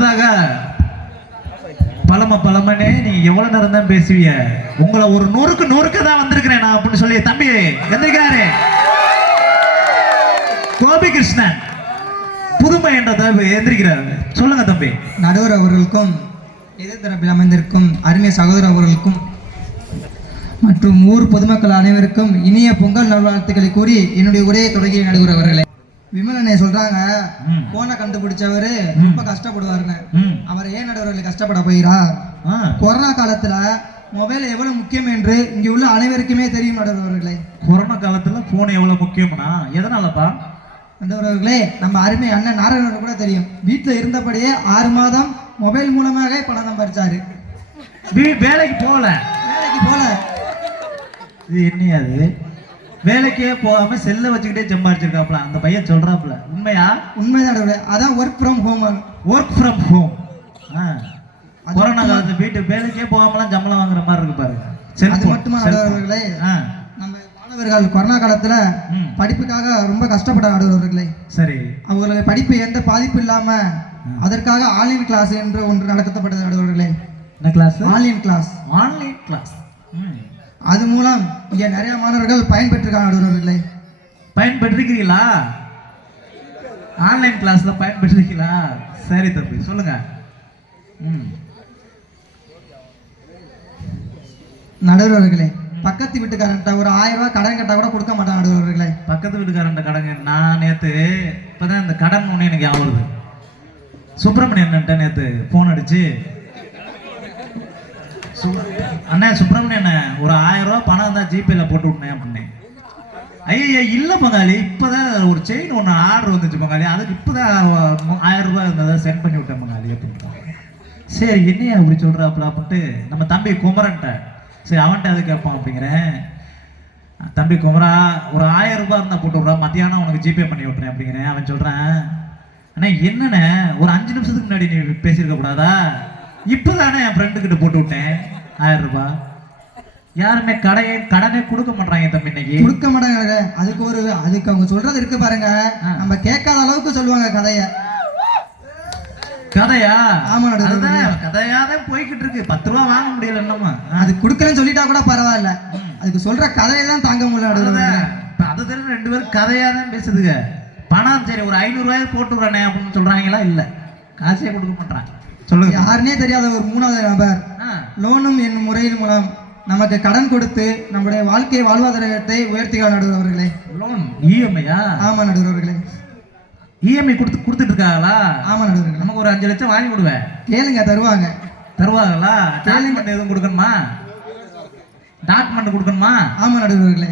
அடுத்ததாக பழமனே நீங்க எவ்வளவு நேரம் தான் பேசுவீங்க? உங்களை ஒரு நூறுக்கு தான் வந்திருக்கிறேன் நான் அப்படின்னு சொல்லி தம்பி எந்திரிக்கிறாரு. கோபி கிருஷ்ணன் புதுமை என்ற தம்பி எந்திரிக்கிறாரு. சொல்லுங்க தம்பி. நடுவர் அவர்களுக்கும் எதிர்த்தரப்பில் அமைந்திருக்கும் அருமை சகோதரர் அவர்களுக்கும் மற்றும் ஊர் பொதுமக்கள் அனைவருக்கும் இனிய பொங்கல் நல்வாழ்த்துக்களை கூறி என்னுடைய உரையை தொடங்கிய நடுவர் அவர்களே. விமலனை சொல்றாங்க போனை கண்டுபிடிச்சவரு ரொம்ப கஷ்டப்படுவாருன்னு. அவர் ஏன் நடுவர்கள் கஷ்டப்பட போகிறா? கொரோனா காலத்துல மொபைல் எவ்வளவு முக்கியம் என்று இங்க உள்ள அனைவருக்குமே தெரியும் நடுவர்களே. கொரோனா காலத்துல போன் எவ்வளவு முக்கியம்னா எதனாலப்பா? நடுவர்களே, நம்ம அருமை அண்ணன் நாராயணன் கூட தெரியும். வீட்டுல இருந்தபடியே 6 மாதம் மொபைல் மூலமாக பணம் சம்பாதிச்சாரு. வேலைக்கு போல இது என்னையாது? வேலைக்கே போகாம செல்ல வச்சுக்கிட்டே சம்பாதிச்சிருக்காப்ல அந்த பையன் சொல்றாப்ல. உண்மையா? உண்மைதான். அதான் ஒர்க் ஃப்ரம் ஹோம். கொரோனா காலத்துல வீட்டு வேலைக்கே போகாமலாம் சம்பளம் வாங்குற மாதிரி இருக்கு பாருங்க. அது மட்டுமா நடுவர்களே, நம்ம மாணவர்கள் கொரோனா காலத்துல படிப்புக்காக ரொம்ப கஷ்டப்பட்ட நடுவர்களே. சரி, அவங்களுடைய படிப்பு எந்த பாதிப்பு இல்லாம அதற்காக ஆன்லைன் கிளாஸ் என்று ஒன்று நடத்தப்பட்டது நடுவர்களே. என்ன கிளாஸ்? Online class. அது மூலம் இங்க நிறைய மாணவர்கள் பயன்பெற்றிருக்காங்க. பயன்பெற்றிருக்கீங்களா? ஆன்லைன் கிளாஸ்ல பயன்பெற்றிருக்கீங்களா? சரி தம்பி சொல்லுங்க. நடுவர்களே, பக்கத்து வீட்டுக்காரன்ட்ட ஒரு 1000 ரூபாய் கடன் கேட்டா கூட கொடுக்க மாட்டாங்க நடுவர்களே. பக்கத்து வீட்டுக்காரன்ட்ட கடன் நான் நேத்து இப்பதான் இந்த கடன் ஒண்ணு எனக்கு ஆகுது. சுப்பிரமணியன்ட்ட நேத்து போன் அடிச்சு, அண்ணா சுப்பிரமணியன் ஒரு 1000 ரூபாய் பணம் தான் ஜிபேல போட்டு விட்டேன் அப்படின்னு. ஐயா இல்ல பங்காளி, இப்பதான் ஒரு செயின் ஒன்று ஆர்டர் வந்துச்சு பங்காளி, அதுக்கு இப்பதான் 1000 ரூபாய் இருந்ததை சென்ட் பண்ணி விட்டேன் பங்காளி அப்படின்னு. சரி என்னையா அப்படி சொல்றாப்புல அப்படின்ட்டு நம்ம தம்பி குமரன்ட்ட சரி அவன்கிட்ட அது கேட்பான் அப்படிங்கிறேன். தம்பி குமரா ஒரு 1000 ரூபாய் இருந்தா போட்டு விட்றா, மத்தியானம் உனக்கு ஜிபே பண்ணி விட்டுறேன் அப்படிங்கிறேன். அவன் சொல்றான், அண்ணா என்னண்ணே ஒரு 5 நிமிஷத்துக்கு முன்னாடி நீ பேசியிருக்க கூடாதா? இப்பதானே என் ஃப்ரெண்டு கிட்ட போட்டு விட்டேன் 1000 ரூபாய். யாருமே கடனே கொடுக்க மாட்டாங்க தம்பி, இன்னைக்கு கொடுக்க மாட்டாங்க. அதுக்கு அவங்க சொல்றது இருக்கு பாருங்க, நம்ம கேட்காத அளவுக்கு சொல்லுவாங்க கதையா. ஆமா, கதையாதான் போய்கிட்டு இருக்கு. 10 ரூபாய் வாங்க முடியல என்னமா, அது கொடுக்கலன்னு சொல்லிட்டா கூட பரவாயில்ல, அதுக்கு சொல்ற கதையை தான் தாங்க முடியல. அது தெரிஞ்ச 2 பேரும் கதையாதான் பேசுதுங்க. பணம் சரி ஒரு 500 ரூபாய் போட்டு விடுறேன் அப்படின்னு சொல்றாங்களா? இல்ல, காசே கொடுக்க மாட்டாங்க. சொல்லுங்க. யாருன்னே தெரியாத ஒரு 3வது நபர் லோனும் என்னும் முறையின் மூலம் நமக்கு கடன் கொடுத்து நம்முடைய வாழ்க்கை வாழ்வாதாரத்தை உயர்த்திக்க நடுவர்களே. லோன் இஎம்ஐயா? ஆமா நடுவர்களே, இஎம்ஐ கொடுத்துட்டு இருக்காங்களா? ஆமா நடுவர்களே. நமக்கு ஒரு 5 லட்சம் வாங்கி விடுவேன். கேளுங்க, தருவாங்களா? டாக்குமெண்ட் எதுவும் கொடுக்கணுமா? டாக்குமெண்ட் கொடுக்கணுமா? ஆமா நடுவர்களே.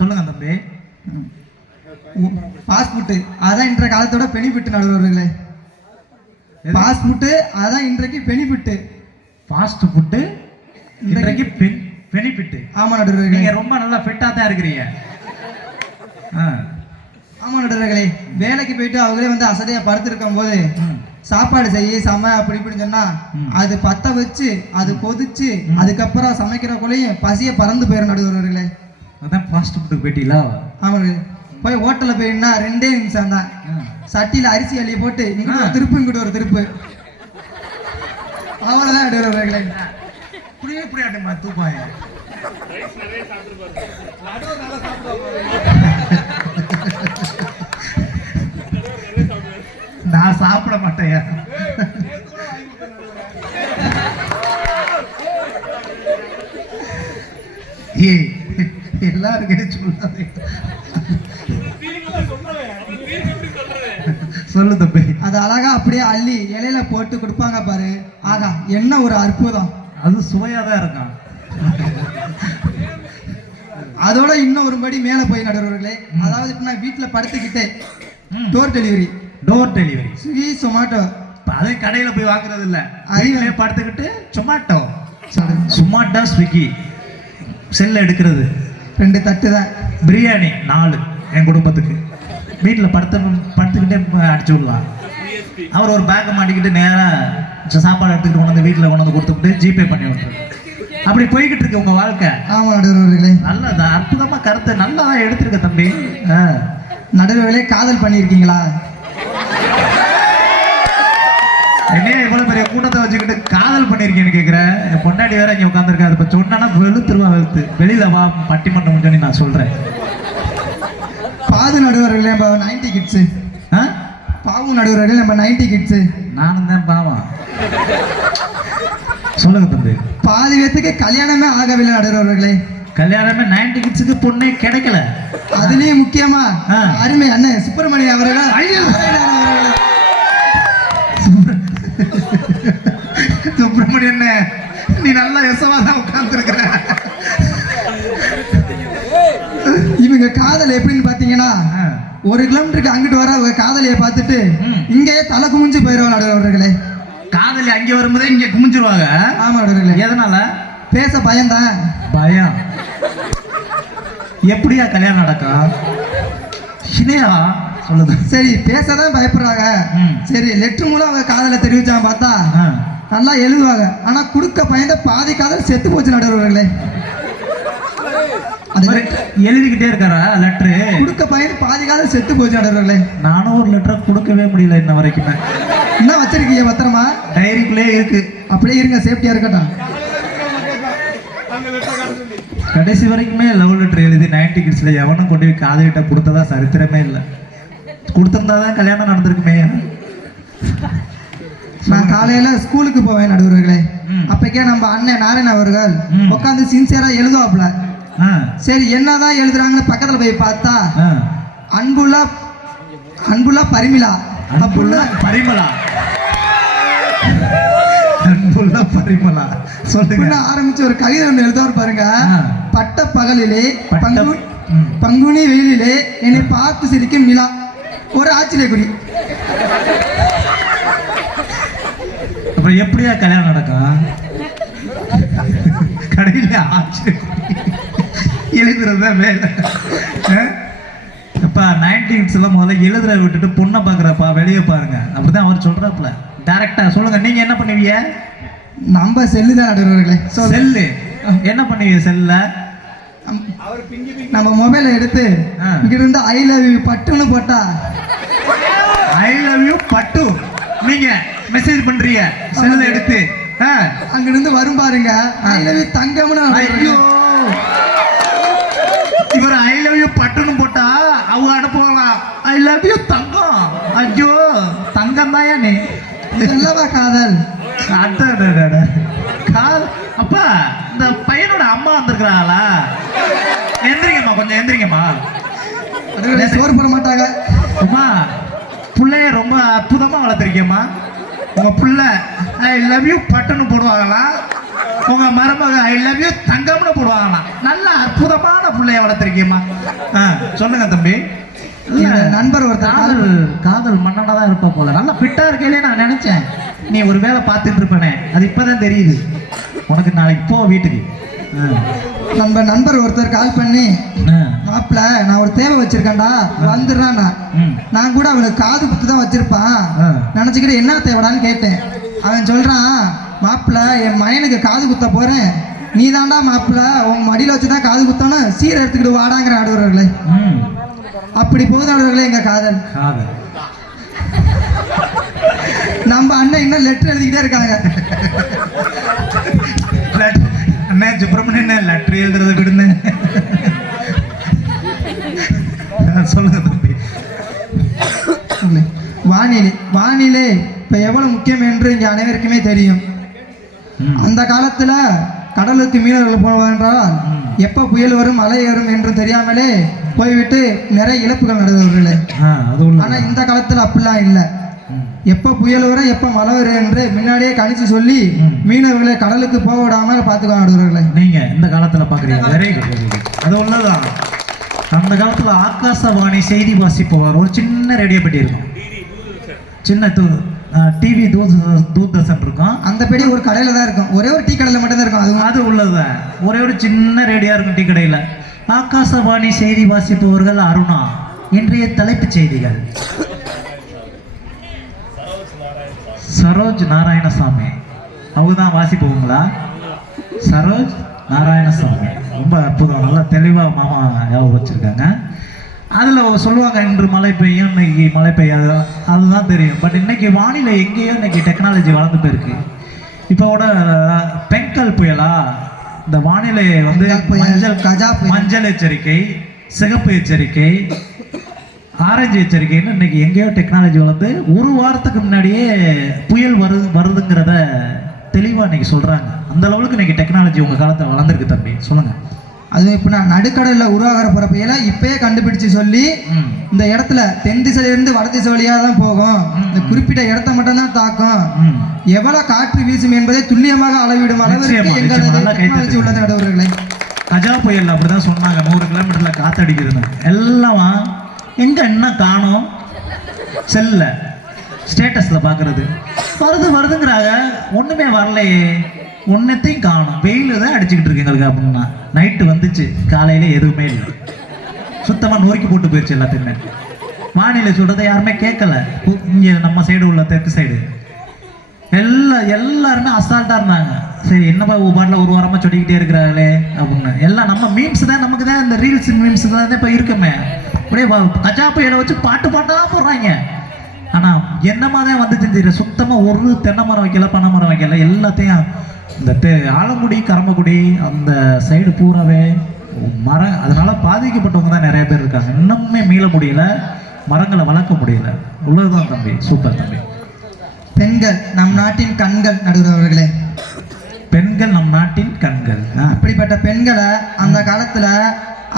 சொல்லுங்க தம்பி. பாஸ்போர்ட் அதான் இன்றைய காலத்தோட பெனிஃபிட் நடுவர்களே. பாஸ்போர்ட் அதான் இன்றைக்கு பெனிஃபிட். ஃபாஸ்ட் ஃபுட் இன்றைக்கு பெனிஃபிட். ஆமா நடுவர்களே, நீங்க ரொம்ப நல்லா ஃபிட்டா தான் இருக்கிறீங்க. ஆமா நடுவர்களே, வேலைக்கு போயிட்டு அவங்களே வந்து அசதியா படுத்திருக்கும் போது சாப்பாடு செய்ய சம அப்படி இப்படின்னு சொன்னா அது பத்த வச்சு அது கொதிச்சு அதுக்கப்புறம் சமைக்கிறக்குள்ளேயும் பசிய பறந்து போயிடும் நடுவர்களே. அதான் ஃபாஸ்ட் ஃபுட்டுக்கு போயிட்டீங்களா? ஆமா, போய் ஹோட்டல்ல போயின்னா 2 நிமிஷம் தான் சட்டியில அரிசி அள்ளி போட்டு இங்கிட்ட ஒரு திருப்பு இங்கிட்ட ஒரு திருப்பு, அவ்வளவுதான் நடுவர்களே. புரியாட்டுமா தூப்பாய நான் சாப்பிட மாட்டேயா. எல்லாருக்கும் சொல்லாத சொல்லு தம்பி. அது அழகா அப்படியே அள்ளி இலையில போட்டு கொடுப்பாங்க பாரு, ஆகா என்ன ஒரு அற்புதம். அது சுவையாதான் இருக்கும். அதோட இன்னும் ஒருபடி மேல போய் நடுவர்களே, அதாவது இப்ப நான் வீட்டுல படுத்துக்கிட்டே டோர் டெலிவரி ஸ்விக்கி சொமாட்டோ, அது கடையில போய் வாங்குறது இல்ல, வீட்டிலே படுத்துக்கிட்டு சொமாட்டோ ஸ்விக்கி செல்ல எடுக்கிறது. 2 தட்டு தான் பிரியாணி 4 என் குடும்பத்துக்கு. வீட்டில் படுத்துக்கிட்டே அடிச்சு விடலாம். அவர் ஒரு பேக்கை மாட்டிக்கிட்டு நேராக சாப்பாடு எடுத்துக்கிட்டு கொண்டு வந்து வீட்டில் கொண்டு வந்து கொடுத்துக்கிட்டு ஜிபே பண்ணி விட்டுரு. அப்படி போய்கிட்டு இருக்கு உங்க வாழ்க்கை. ஆமா நடுவர்களே, நல்லதா அற்புதமா கருத்தை நல்லா எடுத்திருக்க தம்பி. நடுவர்களே, காதல் பண்ணியிருக்கீங்களா? என்னையா இவ்வளவு பெரிய கூட்டத்தை வச்சுக்கிட்டு காதல் பண்ணிருக்கேன்னு கேக்குறேன். என் பொண்டாட்டி வேற இங்க உட்காந்துருக்கா. இப்ப சொன்னா வெளுத்துருவா வெளுத்து. வெளியில வா பட்டிமன்றம் சொல்லி நான் சொல்றேன். பாது நடுவர்களே நம்ம 90 கிட்ஸ். பாவு நடுவர்களே நம்ம 90 கிட்ஸ். நானும் தான் பாவம். சொல்லுங்க தம்பி. பாதி பேத்துக்கு கல்யாணமே ஆகவில்லை நடுவர்களே. கல்யாணமே 90 கிட்ஸுக்கு பொண்ணே கிடைக்கல. அதுலயும் முக்கியமா அருமை அண்ணன் சுப்பிரமணியம் அவர்கள். சுப்பிரமணியன் நீ நல்லா யசவாதான் உட்கார்ந்துருக்கிற. இவங்க காதல் எப்படின்னு பாத்தீங்கன்னா 1 கிலோமீட்டருக்கு அங்கிட்டு வர அவங்க காதலியை பார்த்துட்டு இங்கேயே தலை குமிஞ்சு போயிடுவாங்க நடுவர்களே. காதலி அங்கே வரும்போதே இங்க குமிஞ்சிருவாங்க. ஆமா நடுவர்களே. எதனால? பேச பயம்தான். பயம். எப்படியா கல்யாணம் நடக்கும்? இணையா சொல்லுது. சரி பேசதான் பயப்படுறாங்க. சரி லெட்டர் மூலம் அவங்க காதலை தெரிவிச்சாங்க. பார்த்தா நல்லா எழுதுவாங்க. ஆனா குடுக்க பயந்த பாதி காதல் செத்து போச்சு நடுவர்களே. எழுதிக்கிட்டே இருக்காரா லெட்டரு? குடுக்க பயந்து பாதி காதல் செத்து போச்சு நடுவர்களே. நானும் ஒரு லெட்டரை கொடுக்கவே முடியல இன்ன வரைக்குமே. என்ன வச்சிருக்கீங்க பத்திரமா? டைரிக்குள்ளே இருக்கு. அப்படியே இருங்க, சேஃப்டியா இருக்கட்டும். கடைசி வரைக்குமே லவ் லெட்டர் எழுதி 90 கிட்ஸ்ல எவனும் கொண்டு போய் காதலிட்ட கொடுத்ததா சரித்திரமே இல்லை. கொடுத்திருந்தாதான் கல்யாணம் நடந்திருக்குமே. நான் காலையில ஸ்கூலுக்கு போவேன் நடுவர்களே. அப்பக்கே நம்ம அண்ணன் நாராயண அவர்கள் உட்காந்து சின்சியரா எழுதுவாப்ல. சரி என்னதான் எழுதுறாங்கன்னு பக்கத்துல போய் பார்த்தா அன்புள்ள அன்புள்ள பரிமிளா. அன்புள்ள பரிமளா. அன்புள்ள பரிமளா சொல்லுங்க. ஆரம்பிச்சு ஒரு கவிதை ஒன்று எழுதுவார் பாருங்க. பட்ட பகலிலே பங்குனி வெயிலிலே என்னை பார்த்து சிரிக்கும் நிலா ஒரு ஆச்சரிய குறி. அப்புறம் எப்படியா கல்யாணம் நடக்கும்? கடையில் ஆச்சரிய எழுதுறதுதான் வேலை. இப்ப 90 கிட்ஸ் எல்லாம் முதல்ல எழுதுற விட்டுட்டு பொண்ணை பாக்குறப்பா வெளியே பாருங்க. அப்படிதான் அவர் சொல்றாப்புல. டைரக்டா சொல்லுங்க. நீங்க என்ன பண்ணுவீங்க? நம்ம செல்லு தான் நடுவர்களே. செல்லு என்ன பண்ணுவீங்க? செல்ல நம்ம மொபைலை எடுத்து இங்க இருந்து ஐ லவ் யூ பட்டுன்னு போட்டா ஐ லவ் யூ பட்டு நீங்க மெசேஜ் பண்றீங்க செல்ல எடுத்து. அங்க இருந்து வரும் பாருங்க ஐ லவ் யூ தங்கம்னு. ஐயோ இவர் ஐ லவ் யூ பட்டுன்னு போட்டா அவங்க அனுப்புவாங்களாம் ஐ லவ் யூ தங்கம். ஐயோ தங்கம் தாயா நீ. இதெல்லாமா காதல்? அப்பா இந்த பையனோட அம்மா வந்திருக்கிறாங்களா? எந்திரிங்கம்மா, கொஞ்சம் எந்திரிங்கம்மா. சோறு போட மாட்டாங்க. அம்மா பிள்ளைய ரொம்ப அற்புதமா வளர்த்துருக்கேம்மா. உங்க பிள்ளை ஐ லவ் யூ பட்டுன்னு போடுவாங்களா? உங்க மருமக ஐ லவ் யூ தங்கம்னு போடுவாங்களாம். நல்ல அற்புதமான பிள்ளைய வளர்த்துருக்கேம்மா. சொல்லுங்க தம்பி. நண்பர் ஒருத்தர் காதல் மன்னனா தான் இருப்ப போல. நல்லா ஃபிட்டா இருக்கே. நான் நினைச்சேன் நீ ஒரு வேலை பார்த்துட்டு இருப்பேனே. அது இப்பதான் தெரியுது உனக்கு. நாளைக்கு போ வீட்டுக்கு. நம்ம நண்பர் ஒருத்தர் கால் பண்ணி மாப்பிள்ள நான் ஒரு தேவை வச்சிருக்கேன்டா வந்துடுறான். நான் கூட அவளுக்கு காது குத்து தான் வச்சிருப்பான் நினைச்சுக்கிட்டு என்ன தேவைடான்னு கேட்டேன். அவன் சொல்றான் மாப்பிள்ள என் மயனுக்கு காது குத்த போறேன். நீ தாண்டா மாப்பிள்ள உன் மடியில வச்சுதான் காது குத்தணும் சீரை எடுத்துக்கிட்டு வாடாங்கிற ஆடுவர்களே. அப்படி போதாடுவர்களே எங்க காதல். நம்ம அண்ணன் இன்னும் லெட்டர் எழுதிக்கிட்டே இருக்காங்க. அண்ணா சுப்பிரமணியன் லெட்டர் எழுதுறத விடுங்க. சொல்லுங்க தம்பி. வானிலை இப்ப எவ்வளவு முக்கியம் என்று இங்க அனைவருக்குமே தெரியும். அந்த காலத்துல கடலுக்கு மீனவர்கள் போவார்கள். எப்ப புயல் வரும் மழை வரும் என்று தெரியாமலே போய்விட்டு நிறைய இழப்புகள் நடந்தவர்களே. ஆனா இந்த காலத்துல அப்படிலாம் இல்லை. எப்ப புயல் வரும் எப்ப மழை வரும் என்று முன்னாடியே கணிச்சு சொல்லி மீனவர்களை கடலுக்கு போக விடாமல் பார்த்துக்கொள்ளாடுவார்களே. நீங்க இந்த காலத்துல பாக்குறீங்க. Very good. அது உள்ளதான். அந்த காலத்துல ஆகாசவாணி செய்தி வாசிப்பவர் ஒரு சின்ன ரேடியோ பெட்டி இருக்கும். சின்ன டிவி தூர்தர்ஷன் இருக்கும். அந்த பெட்டி ஒரு கடையில தான் இருக்கும். ஒரே ஒரு டீ கடையில மட்டும் தான் இருக்கும். அது உள்ளதுதான். ஒரே ஒரு சின்ன ரேடியோ இருக்கும் டீ கடையில. ஆகாசவாணி செய்தி வாசிப்பவர்கள் அருணா. இன்றைய தலைப்புச் செய்திகள். சரோஜ் நாராயணசாமி அவங்க தான் வாசிப்பவங்களா? சரோஜ் நாராயணசாமி ரொம்ப அற்புதம். நல்லா தெளிவாக மாமா ஞாபகம் வச்சிருக்காங்க. அதில் சொல்லுவாங்க இன்று மழை பெய்யும் இன்னைக்கு மழை பெய்யாது, அதுதான் தெரியும். பட் இன்னைக்கு வானிலை எங்கேயோ இன்னைக்கு டெக்னாலஜி வளர்ந்து போயிருக்கு. இப்போ கூட பெங்கல் புயலா, இந்த வானிலை வந்து மஞ்சள் எச்சரிக்கை, சிகப்பு எச்சரிக்கை, ஆரஞ்சு எச்சரிக்கைன்னு இன்னைக்கு எங்கேயோ டெக்னாலஜி வளர்ந்து ஒரு வாரத்துக்கு முன்னாடியே புயல் வருதுங்கிறத தெளிவாக இன்னைக்கு சொல்கிறாங்க. அந்த அளவுக்கு இன்னைக்கு டெக்னாலஜி உங்கள் காலத்தில் வளர்ந்துருக்கு தம்பி. சொல்லுங்கள். அதுவும் இப்போ நான் நடுக்கடலில் உருவாகிற போகிற புயலை இப்பயே கண்டுபிடிச்சு சொல்லி இந்த இடத்துல தென் திசையிலிருந்து வட திசை வழியாக தான் போகும், இந்த குறிப்பிட்ட இடத்த மட்டும்தான் தாக்கும், எவ்வளோ காற்று வீசும் என்பதை துல்லியமாக அளவிடும் அளவிற்கு எங்களது உள்ளது நடுவர்களே. கஜா புயல் அப்படிதான் சொன்னாங்க, 100 கிலோமீட்டர்ல காத்தடிக்கிறது. எல்லாம் எங்க என்ன காணோம், செல்ல ஸ்டேட்டஸ்ல பாக்குறது வருதுங்கிறாங்க, ஒண்ணுமே வரலையே, ஒன்னத்தையும் காணும். வெயில் தான் அடிச்சுக்கிட்டு இருக்கு எங்களுக்கு அப்படின்னா. நைட்டு வந்துச்சு, காலையில எதுவுமே இல்லை, சுத்தமா நொறுக்கி போட்டு போயிடுச்சு எல்லாத்தையுமே. வானிலை சொல்றதை யாருமே கேட்கல. இங்க நம்ம சைடு உள்ள தெற்கு சைடு எல்லாருமே அசால்ட்டா இருந்தாங்க. சரி என்னப்பா பாட்டில் ஒரு வாரமா சொல்லிக்கிட்டே இருக்கிறாங்களே அப்படின்னு. எல்லாம் நம்ம மீம்ஸ் தான், நமக்கு தான் இந்த ரீல்ஸ் மீம்ஸ் தான் இப்போ இருக்குமே. அப்படியே கஜா புயலை வச்சு பாட்டா போடுறாங்க. ஆனா என்னமா தான் வந்து செஞ்சிரு, சுத்தமா ஒரு தென்னை மரம் வைக்கல, பனை மரம் வைக்கல, எல்லாத்தையும் இந்த ஆலங்குடி கரம்பக்குடி அந்த சைடு பூராவே மரம். அதனால பாதிக்கப்பட்டவங்க தான் நிறைய பேர் இருக்காங்க. இன்னுமே மீள முடியல, மரங்களை வளர்க்க முடியல. உள்ளதுதான் தம்பி. சூப்பர் தம்பி. பெண்கள் நம் நாட்டின் கண்கள் நடுவர்களே. பெண்கள் நம் நாட்டின் கண்கள். அப்படிப்பட்ட பெண்களை அந்த காலத்துல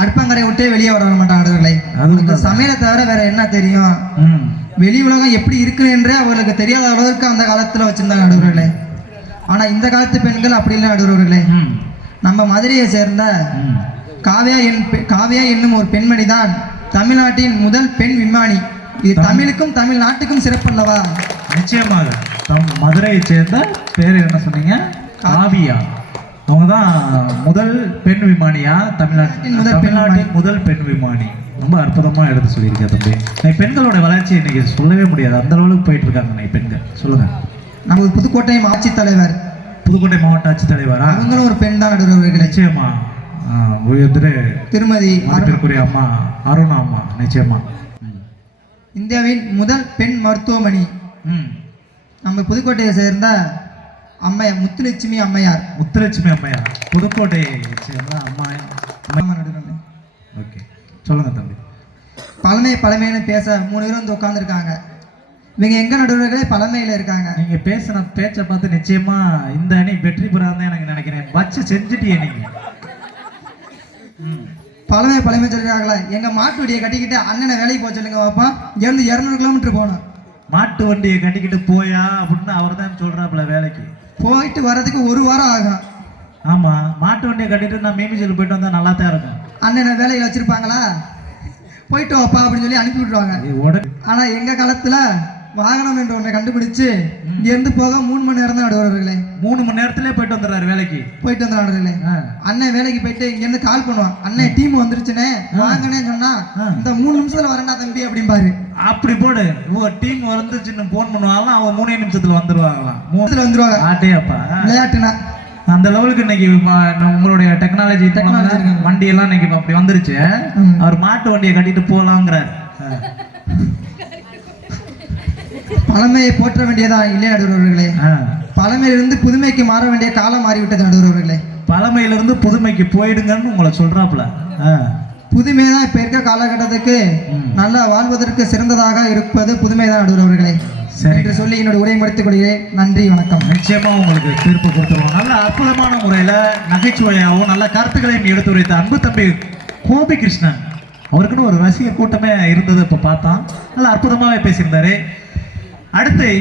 அடுப்பங்கரை விட்டே வெளியே வர மாட்டாங்க நடுவர்களே. அவங்களுக்கு சமையலை தவிர வேற என்ன தெரியும், வெளி உலகம் எப்படி இருக்குன்னு என்றே அவர்களுக்கு தெரியாத அளவுக்கு அந்த காலத்துல வச்சிருந்தாங்க நடுவர்களே. ஆனா இந்த காலத்து பெண்கள் அப்படி இல்லை நடுவர்களே. நம்ம மதுரையை சேர்ந்த காவியா என்னும் ஒரு பெண்மணி தான் தமிழ்நாட்டின் முதல் பெண் விமானி. இது தமிழுக்கும் தமிழ்நாட்டுக்கும் சிறப்பல்லவா? நிச்சயமாக. மதுரையை சேர்ந்த பேர் என்ன சொன்னீங்க? காவியா. அவங்க தான் முதல் பெண் விமானியா, தமிழ்நாட்டின் முதல் பெண் விமானி. ரொம்ப அற்புதமா எடுத்து சொல்லியிருக்கேன் தம்பி. பெண்களோட வளர்ச்சி இன்னைக்கு சொல்லவே முடியாது, அந்த அளவுக்கு போயிட்டு இருக்காங்க பெண்கள். சொல்லுங்க. நமது புதுக்கோட்டை ஆட்சித்தலைவர், புதுக்கோட்டை மாவட்ட ஆட்சித்தலைவரா, அவங்களும் ஒரு பெண் தான் நடுவர்கள். நிச்சயமா. திருமதி அம்மா அருணா அம்மா. நிச்சயமா. இந்தியாவின் முதல் பெண் மருத்துவமனை நம்ம புதுக்கோட்டையை சேர்ந்த அம்மையார் முத்துலட்சுமி அம்மையார். முத்துலட்சுமி அம்மையார் புதுக்கோட்டையை சேர்ந்த அம்மா. ஓகே, சொல்லுங்க தம்பி. பழமைன்னு பேச 3 பேரும் வந்து உட்காந்துருக்காங்க. இவங்க எங்க நடுவர்களே பழமையில இருக்காங்க. நீங்க பேசின பேச்சை பார்த்து நிச்சயமா இந்த அணி வெற்றி பெறாதான் எனக்கு நினைக்கிறேன். வச்சு செஞ்சுட்டியே நீங்க. பழமை சொல்லிருக்காங்களா? எங்க மாட்டு வண்டியை கட்டிக்கிட்டு அண்ணனை வேலைக்கு போக சொல்லுங்க பாப்பா. இருந்து 200 கிலோமீட்டர் போகணும். மாட்டு வண்டியை கட்டிக்கிட்டு போயா அப்படின்னு அவர் தான் சொல்றாப்புல. வேலைக்கு போயிட்டு வர்றதுக்கு 1 வாரம் ஆகும். ஆமா, மாட்டு வண்டியை கட்டிட்டு நான் மீமிஜில் போயிட்டு வந்தா நல்லா தான் இருக்கும். அண்ணனை வேலையை வச்சிருப்பாங்களா? போயிட்டு வாப்பா அப்படின்னு சொல்லி அனுப்பி விட்டுருவாங்க. ஆனா எங்க காலத்துல வாகனம் என்ற ஒன்றை கண்டுபிடிச்சு இங்க இருந்து போக 3 மணி நேரம் தான் நடுவர்களே. 3 மணி நேரத்திலே போயிட்டு வந்துடுறாரு வேலைக்கு. போயிட்டு வந்துடுறாரு. அண்ணன் வேலைக்கு போயிட்டு இங்க இருந்து கால் பண்ணுவான், அண்ணன் டீம் வந்துருச்சுனே வாங்கனே சொன்னா இந்த 3 நிமிஷத்துல வரேன்டா தம்பி அப்படிம்பாரு. அப்படி போடு, டீம் வந்துருச்சுன்னு போன் பண்ணுவாங்களாம், அவங்க 3 நிமிஷத்துல வந்துருவாங்களாம். 3 நிமிஷத்துல வந்துருவாங்க. ஆட்டேப்பா விளையாட்டுனா அந்த லெவலுக்கு இன்னைக்கு உங்களுடைய டெக்னாலஜி வண்டி எல்லாம் இன்னைக்கு அப்படி வந்துருச்சு. அவர் மாட்டு வண்டியை கட்டிட்டு போலாங்கிறார். பழமையை போற்ற வேண்டியதா இல்லையா நடுவர்களே? பழமையிலிருந்து புதுமைக்கு மாற வேண்டிய காலம் மாறிவிட்டது நடுவர்களே. பழமையிலிருந்து புதுமைக்கு போயிடுங்கன்னு உங்களை சொல்றாப்புல. புதுமைதான் இப்ப இருக்க காலகட்டத்துக்கு நல்லா வாழ்வதற்கு சிறந்ததாக இருப்பது புதுமைதான் நடுவர்களே. என்று சொல்லி என்னோட உரையை முடித்துக் கொள்கிறேன். நன்றி, வணக்கம். நிச்சயமா உங்களுக்கு தீர்ப்பு கொடுத்துருவோம். நல்ல அற்புதமான முறையில நகைச்சுவையாகவும் நல்ல கருத்துக்களையும் எடுத்து உரைத்த அன்பு தம்பி கோபி கிருஷ்ணன் அவருக்குன்னு ஒரு ரசிகர் கூட்டமே இருந்தது. இப்ப பார்த்தா நல்ல அற்புதமாவே பேசியிருந்தாரு. அடுத்து